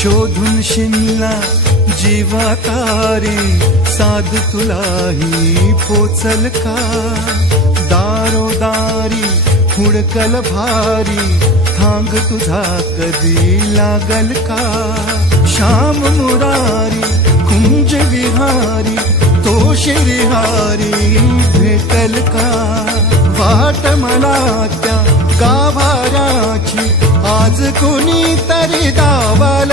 शोधून शिमला जीवा तारी साध तुलाही पोचल का? दारोदारी हुडकल भारी थांग तुझा कधी लागल का? श्याम मुरारी कुंज विहारी तो शिरिहारी भेटल का? वाट मला त्या गाभाराची आज कुणी तरी दावल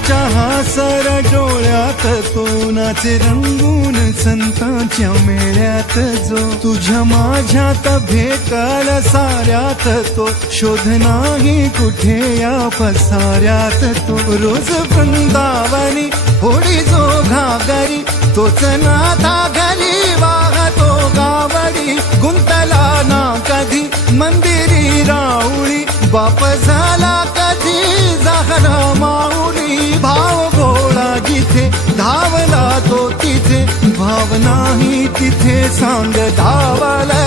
कोणाच्या बाळाच्या हासर डोळ्यात कोणाचे रंगून संतांच्या मेळ्यात जो तुझ्या माझ्यात भेटल साऱ्यात तो. शोध नाही कुठे या पसाऱ्यात तो. रोज वृंदावनी होडी जो घागरी तोच नाथा घरी वाहतो गावडी. गुंतला ना कधी मंदिरी राऊळी बाप झाला कधी झाला नाही भाव गोळा जिथे धावला तो तिथे भाव नाही तिथे सांग धावाला